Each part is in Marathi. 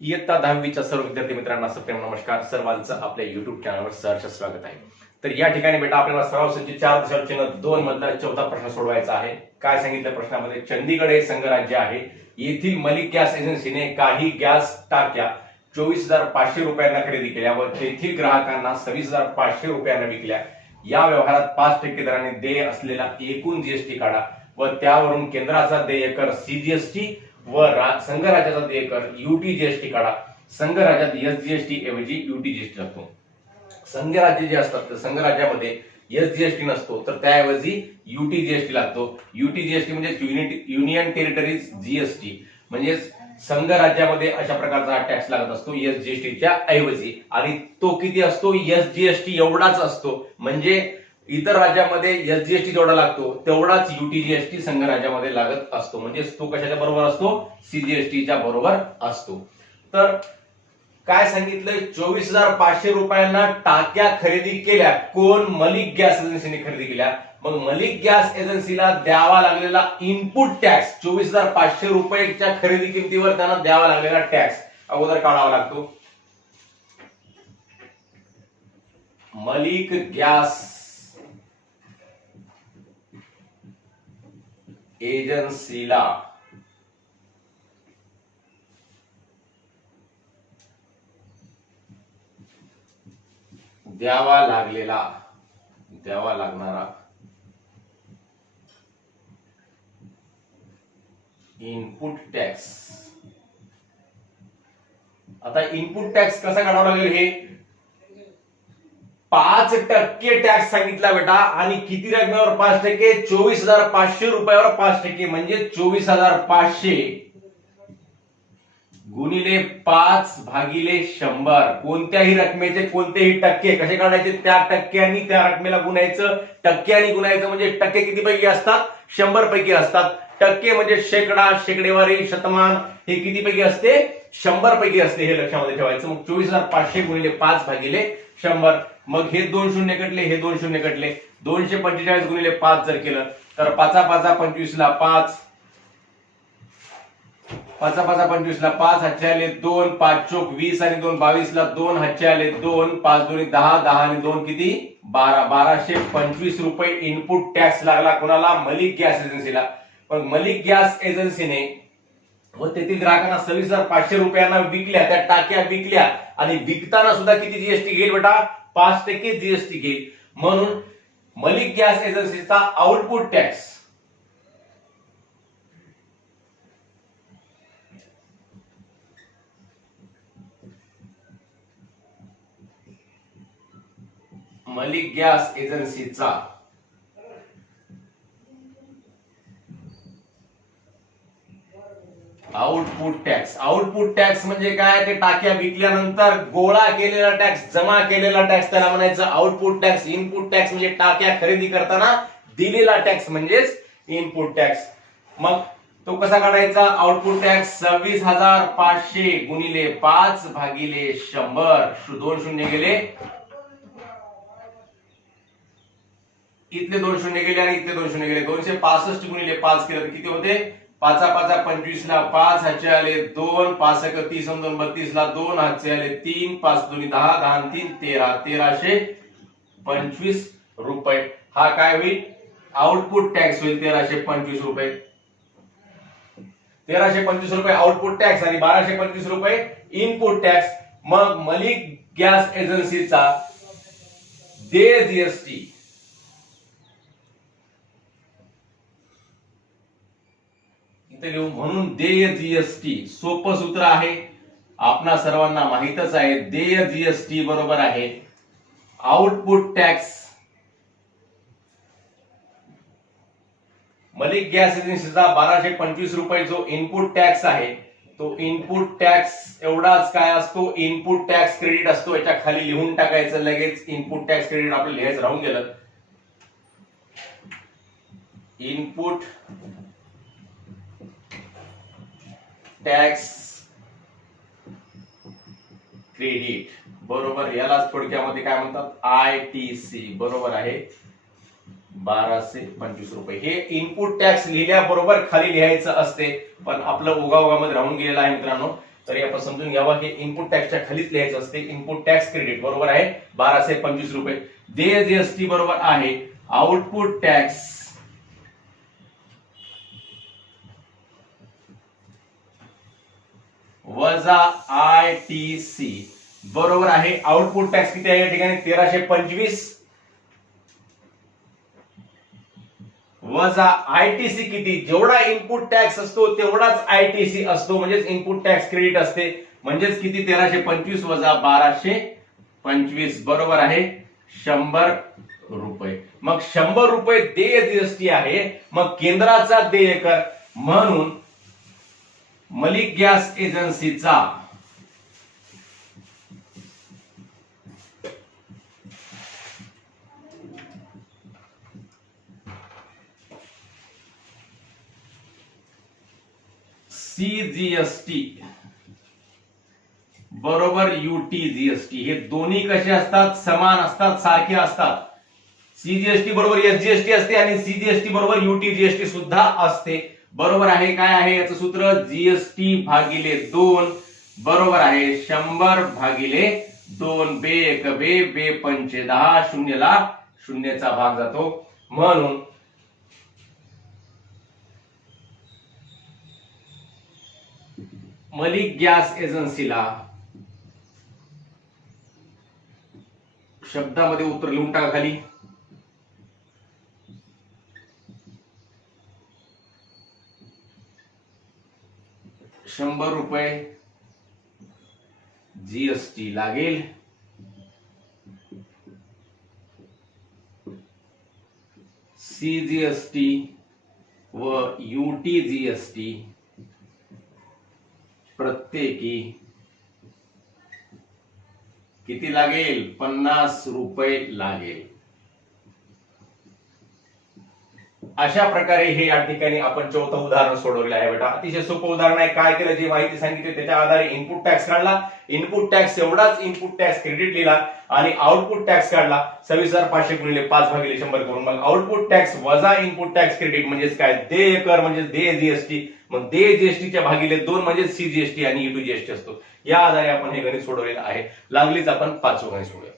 इयत्ता 10वीच्या सर्व विद्यार्थी मित्रांना सप्रेम नमस्कार. सर्वांचं आपल्या युट्यूब चॅनलवर सहर्ष स्वागत आहे. तर या ठिकाणी बेटा आपल्याला सराव संच 4 दशांश चिन्ह 2 मधला चौथा प्रश्न सोडवायचा आहे. काय सांगितलं प्रश्नामध्ये? चंदीगड हे संघराज्य आहे. येथील मलिक गॅस एजन्सीने काही गॅस टाक्या 24,500 रुपयांना खरेदी केल्या व तेथील ग्राहकांना 26,500 रुपयांना विकल्या. या व्यवहारात 5% दराने देय असलेला एकूण जीएसटी काढा व त्यावरून केंद्राचा देय कर सीजीएसटी व संघराज्याचा देय कर यूटीजीएसटी काढा. संघराज्यात एसजीएसटी ऐवजी यूटीजीएसटी लागतो. संघराज्य जे असतात तर संघराज्यामध्ये एसजीएसटी नसतो तर त्याऐवजी यूटीजीएसटी लागतो. यूटीजीएसटी म्हणजे युनियन टेरिटरीज जीएसटी, म्हणजे संघराज्यामध्ये अशा प्रकारचा टॅक्स लागत असतो एसजीएसटीच्या ऐवजी. आणि तो किती असतो? एसजीएसटी एवढाच असतो. म्हणजे इतर राज्यामध्ये एसजीएसटी जेवढा लागतो तेवढाच यूटीजीएसटी संघ राज्यामध्ये लागत असतो. म्हणजे तो कशाच्या बरोबर असतो? सीजीएसटीच्या बरोबर असतो. तर काय सांगितलंय? 24,500 रुपयांना टाक्या खरेदी केल्या. कोण? मलिक गॅस एजन्सीने खरेदी केल्या. मग मलिक गॅस एजन्सीला द्यावा लागलेला इनपुट टॅक्स 24,500 रुपयाच्या खरेदी किमतीवर त्यांना द्यावा लागलेला टॅक्स अगोदर काढावा लागतो. मलिक गॅस एजन्सीला द्यावा लागणारा इनपुट टॅक्स. आता इनपुट टॅक्स कसा काढावा लागेल? हे 5% टॅक्स सांगितला बेटा. आणि किती रकमेवर 5%? 24,500 रुपयावर 5%, म्हणजे 24,500 गुणिले 5/100. कोणत्याही रकमेचे कोणतेही टक्के कसे काढायचे? त्या टक्क्यांनी त्या रकमेला गुणायचं. टक्क्यांनी गुणायचं म्हणजे टक्के किती पैकी असतात? 100 पैकी असतात. टक्के म्हणजे शेकडा, शेकडेवारी, शतमान, हे किती पैकी असते? 100 पैकी असते. हे लक्षामध्ये ठेवायचं. मग 24,500 गुणिले 5/100. मग हे 2 शून्य कटले, हे 2 शून्य कटले. 245 गुणिले 5 जर केलं तर 5×5=25 ला 5, 5×5=25 ला 5, हातचे आले 2, 5×4=20 आणि 2 22 ला 2, हातचे आले 2, 5×2 10, 10 आणि 2 किती? 12. 1225 रुपये इनपुट टॅक्स लागला. कोणाला? मलिक गॅस एजन्सीला. पण मलिक गॅस एजन्सीने व तेथील ग्राहकांना 26,500 रुपयांना विकल्या, त्या टाक्या विकल्या. आणि विकताना सुद्धा किती जीएसटी घेईल बेटा? 5% जीएसटी घेईल. म्हणून मलिक गॅस एजन्सीचा आउटपुट टॅक्स मलिक गॅस एजन्सीचा आउटपुट टॅक्स. आउटपुट टॅक्स म्हणजे काय? ते टाक्या विकल्यानंतर गोळा केलेला टॅक्स, जमा केलेला टॅक्स त्याला म्हणायचं आउटपुट टॅक्स. इनपुट टॅक्स म्हणजे टाक्या खरेदी करताना दिलेला टॅक्स म्हणजेच इनपुट टॅक्स. मग तो कसा काढायचा? आउटपुट टॅक्स 26,500 गुणिले 5/100. 2 शून्य गेले, इथले 2 शून्य गेले आणि इथले 2 शून्य गेले. 265 गुणिले 5 केलं तर किती होते? 5×5=25 ला 5, हातचे आले 2, 5×1=30 आणि 2×32 ला 2, हातचे आले 3, 5×2=10, 10 आणि 3 13. 1325 रुपये हा काय होईल? आउटपुट टॅक्स होईल. 1325 रुपये. 1325 रुपये आउटपुट टॅक्स आणि 1225 रुपये इनपुट टॅक्स. मग मलिक गॅस एजन्सीचा देय जीएसटी म्हणून देय जीएसटी सोपं सूत्र आहे, आपणा सर्वांना माहितच आहे. देय जीएसटी बरोबर आहे आउटपुट टॅक्स. मलिक गॅस एजन्सीचा 1225 रुपये जो इनपुट टॅक्स आहे तो इनपुट टॅक्स एवढाच काय असतो? इनपुट टॅक्स क्रेडिट असतो. याच्या खाली लिहून टाकायचं लगेच. इनपुट टॅक्स क्रेडिट आपलं लिहायचं राहून गेलं. इनपुट टॅक्स क्रेडिट बरोबर, यालाच थोडक्यामध्ये काय म्हणतात? आयटीसी बरोबर आहे. 1225 रुपये हे इनपुट टॅक्स लिहिल्याबरोबर खाली लिहायचं असते, पण आपलं ओघाओघामध्ये राहून गेलेलं आहे मित्रांनो. तर हे आपण समजून घ्यावं. हे इनपुट टॅक्सच्या खालीच लिहायचं असते. इनपुट टॅक्स क्रेडिट बरोबर आहे 1225 रुपये. देय जीएसटी बरोबर आहे आउटपुट टॅक्स वजा आयटीसी बरोबर आहे. आउटपुट टॅक्स किती आहे या ठिकाणी 1325 वजा आयटीसी किती, जेवढा इनपुट टॅक्स असतो तेवढाच आयटीसी असतो, म्हणजेच इनपुट टॅक्स क्रेडिट असते. म्हणजेच किती 1325 वजा 1225 बरोबर आहे 100 रुपये. मग 100 रुपये देय जीएसटी आहे. मग केंद्राचा देय कर म्हणून मलिक गॅस एजन्सीचा सीजीएसटी बरोबर यूटी जीएसटी. हे दोन्ही कसे असतात, समान असतात, सारखे असतात. सीजीएसटी बरोबर एसजीएसटी असते आणि सीजीएसटी बरोबर यूटी जीएसटी सुद्धा असते. बरोबर आहे. काय आहे याचं सूत्र, जीएसटी भागिले 2 बरोबर आहे 100 भागिले 2. बे 1 बे, बे 5 10, शून्यला शून्यचा भाग जातो. म्हणून मलिक गॅस एजन्सीला शब्दामध्ये उत्तर लिहून टाका खाली. ₹100 जीएसटी लागेल. सीजीएसटी व यूटी जीएसटी प्रत्येकी किती लागेल, ₹50 लागेल. अशा प्रकारे हे या ठिकाणी आपण चौथं उदाहरण सोडवलेलं आहे बेटा. अतिशय सोपं उदाहरण आहे. काय केलं, जी माहिती सांगितली त्याच्या आधारे इनपुट टॅक्स काढला. इनपुट टॅक्स एवढाच इनपुट टॅक्स क्रेडिट लिहिला आणि आउटपुट टॅक्स काढला 26,500 गुणिले 5 भागिले 100 करून. मग आउटपुट टॅक्स वजा इनपुट टॅक्स क्रेडिट म्हणजेच काय, देय कर म्हणजेच देय जीएसटी. मग देय जीएसटीच्या भागिले 2 म्हणजे सीजीएसटी आणि यूटी जीएसटी असतो. या आधारे आपण हे गणित सोडवलेलं आहे. लागलीच आपण 5वं गणित सोडूया.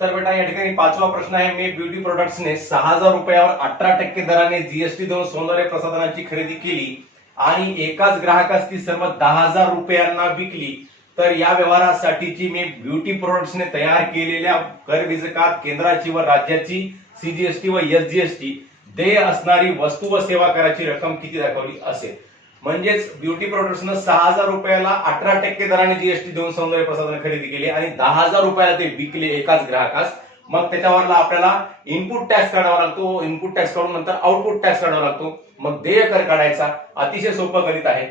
तर बेटा या ठिकाणी 5वा प्रश्न आहे. मे ब्युटी प्रोडक्ट्सने 6,000 रुपयावर 18% दराने जीएसटी देऊन सौंदर्य प्रसाधनांची खरेदी केली आणि एकाच ग्राहकास ती सर्व 10,000 रुपयांना विकली. तर या व्यवहारासाठीची मे ब्युटी प्रोडक्ट्सने तयार केलेल्या करविजकात केंद्राची व राज्याची सीजीएसटी व एसजीएसटी देय असणारी वस्तू व सेवा कराची रक्कम किती दाखवली असेल. म्हणजेच ब्युटी प्रोडक्ट्सनं 6,000 रुपयाला 18% दराने जीएसटी देऊन सौंदर्य प्रसाधन खरेदी केली आणि 10,000 रुपयाला ते विकले एकाच ग्राहकास. मग त्याच्यावरला आपल्याला इनपुट टॅक्स काढावा लागतो. इनपुट टॅक्स काढून नंतर आउटपुट टॅक्स काढावा लागतो. मग देय कर काढायचा. अतिशय सोपं गणित आहे.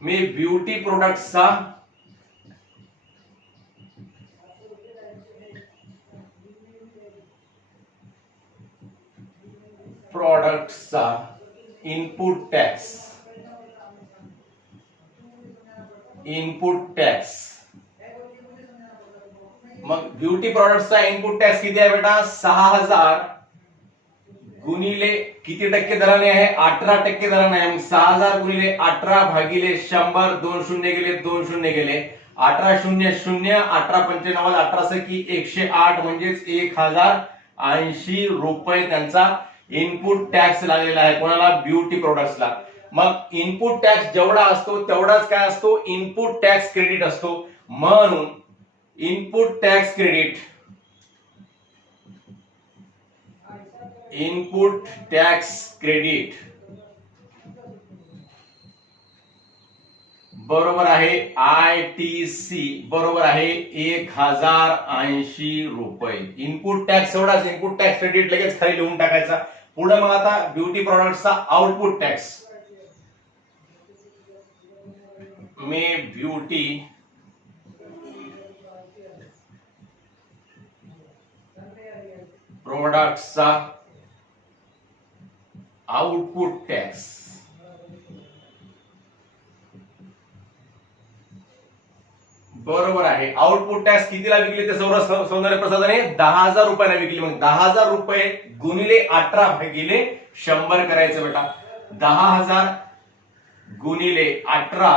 मी ब्युटी प्रोडक्ट्सचा इनपुट टॅक्स मग ब्युटी प्रोडक्ट्सचा इनपुट टॅक्स किती आहे बेटा, 6,000 गुणिले किती टक्के दराने आहे, 18% दराने आहे. 6,000 गुणिले 18 भागिले 100, 2 शून्य गेले 2 शून्य गेले, 18 शून्य शून्य, 18 पंचेनावद, 18 सकी 108 म्हणजेच 1,080 रुपये त्यांचा इनपुट टॅक्स लागलेला आहे. कोणाला, ब्युटी प्रोडक्ट्सला. मग इनपुट टॅक्स जेवढा असतो तेवढाच काय असतो, इनपुट टॅक्स क्रेडिट असतो. म्हणून इनपुट टॅक्स क्रेडिट बरोबर आहे आयटीसी बरोबर आहे 1,080 रुपये. इनपुट टॅक्स एवढाच, इनपुट टॅक्स क्रेडिट लगेच खाली लिहून टाकायचा. पुढे मग आता ब्युटी प्रोडक्ट्सचा आउटपुट टॅक्स. मे ब्युटी प्रोडक्ट्सचा आउटपुट टॅक्स बरोबर आहे. आउटपुट टॅक्स कितीला विकले ते सौंदर्य प्रसाधने 10,000 रुपयाला विकली. मग 10,000 रुपये गुणिले 18 भागिले 100 करायचं बेटा. 10,000 गुणिले 18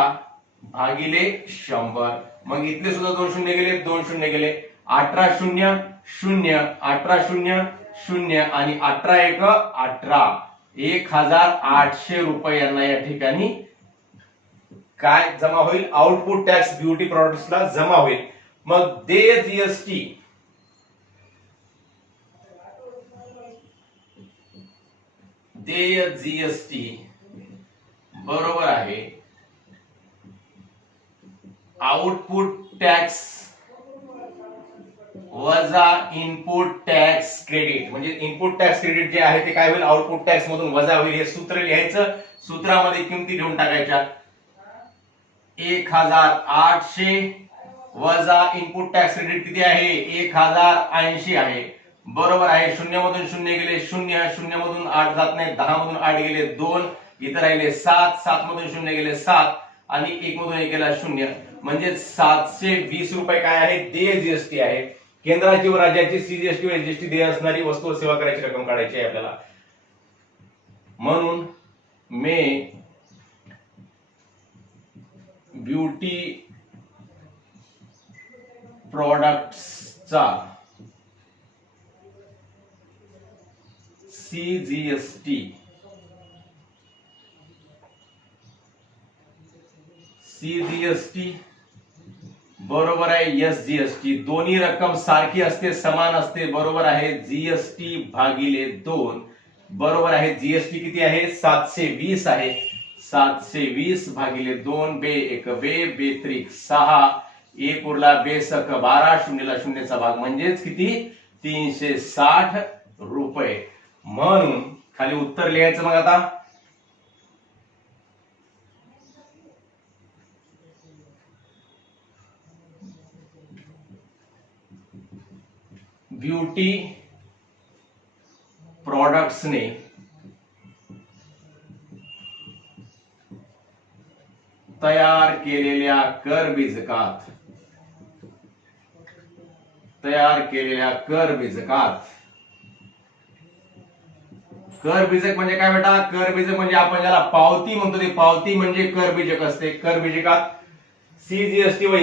भागिले 100. मग इथले सुद्धा 2 शून्य गेले, 2 शून्य गेले. 18 शून्य शून्य, 18 शून्य शून्य आणि 18 एक 18. 1,800 रुपये यांना या ठिकाणी काय जमा होईल? आउटपुट टॅक्स ब्युटी प्रॉडक्ट्सला जमा होईल. मग देय जीएसटी बरोबर आहे आउटपुट टॅक्स वजा इनपुट टॅक्स क्रेडिट. म्हणजे इनपुट टॅक्स क्रेडिट जे आहे ते काय होईल? आउटपुट टॅक्स मधून वजा होईल. हे सूत्र लिहायचं, सूत्रामध्ये किमती लिहून टाकायच्या. 1,800 वजा इनपुट टॅक्स क्रेडिट किती आहे? 1,080 आहे. बरोबर आहे. शून्य मधून शून्य गेले शून्य, शून्य मधून 8 जात नाही, 10 मधून 8 गेले 2, इथे राहिले 7, 7 मधून शून्य गेले 7 आणि 1 मधून 1 गेला 0. म्हणजे 720 रुपये काय आहे? देय जीएसटी आहे. केंद्राची व राज्याची सीजीएसटी व एसजीएसटी देय असणारी वस्तू व सेवा करायची रक्कम काढायची आहे आपल्याला. म्हणून मे ब्युटी प्रॉडक्ट्सचा सीजीएसटी बरोबर आहे एसजीएसटी. दोन्ही रक्कम सारखी असते, समान असते. बरोबर आहे. जीएसटी भागिले 2 बरोबर आहे. जीएसटी किती आहे? 720 आहे. 720 भागिले 2 बे 1 बे बे त्रिक 6 1 उरला बेसक 12 शून्यला शून्यचा भाग म्हणजेच किती? 360 रुपये. म्हणून खाली उत्तर लिहायचं. मग आता ब्युटी प्रॉडक्ट्सने तयार केलेल्या कर बीजकात कर बीजक म्हणजे काय बेटा? कर बीजक म्हणजे आपण ज्याला पावती म्हणतो ते पावती म्हणजे कर बीजक असते. कर बीजकात सीजीएसटी व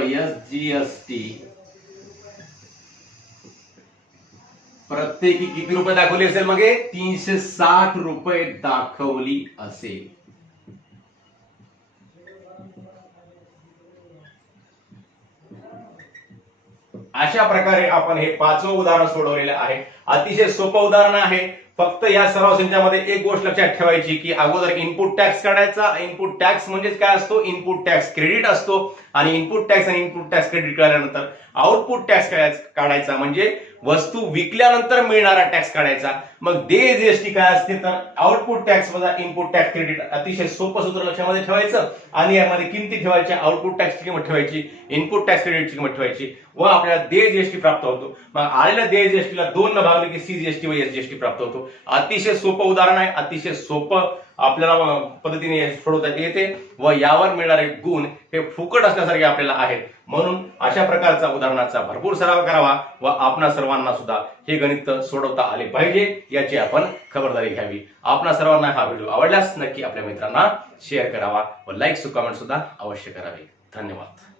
एसजीएसटी प्रत्येकी किती रुपये दाखवली असेल? मग 360 रुपये दाखवली असेल. अशा प्रकारे आपण हे 5वं उदाहरण सोडवलेलं आहे. अतिशय सोपं उदाहरण आहे. फक्त या सराव संचामध्ये एक गोष्ट लक्षात ठेवायची की अगोदर इनपुट टॅक्स काढायचा. इनपुट टॅक्स म्हणजेच काय असतो? इनपुट टॅक्स क्रेडिट असतो. आणि इनपुट टॅक्स आणि इनपुट टॅक्स क्रेडिट काढल्यानंतर आउटपुट टॅक्स काढायचा म्हणजे वस्तू विकल्यानंतर मिळणारा टॅक्स काढायचा. मग देय जीएसटी काय असते? तर आउटपुट टॅक्स वजा इनपुट टॅक्स क्रेडिट. अतिशय सोपं सूत्र लक्षामध्ये ठेवायचं आणि यामध्ये किमती ठेवायच्या. आउटपुट टॅक्सची किंमत ठेवायची, इनपुट टॅक्स क्रेडिटची किंमत ठेवायची व आपल्याला देय जीएसटी प्राप्त होतो. मग आलेल्या देय जीएसटीला 2 न भागले की सीजीएसटी व एसजीएसटी प्राप्त होतो. अतिशय सोपं उदाहरण आहे. अतिशय सोपं आपल्याला पद्धतीने सोडवता येते व यावर मिळणारे गुण हे फुकट असण्यासारखे आपल्याला आहेत. म्हणून अशा प्रकारचा उदाहरणाचा भरपूर सराव करावा व आपणा सर्वांना सुद्धा हे गणित सोडवता आले पाहिजे याची आपण खबरदारी घ्यावी. आपणा सर्वांना हा व्हिडिओ आवडल्यास नक्की आपल्या मित्रांना शेअर करावा व लाईक कमेंट सुद्धा अवश्य करावे. धन्यवाद.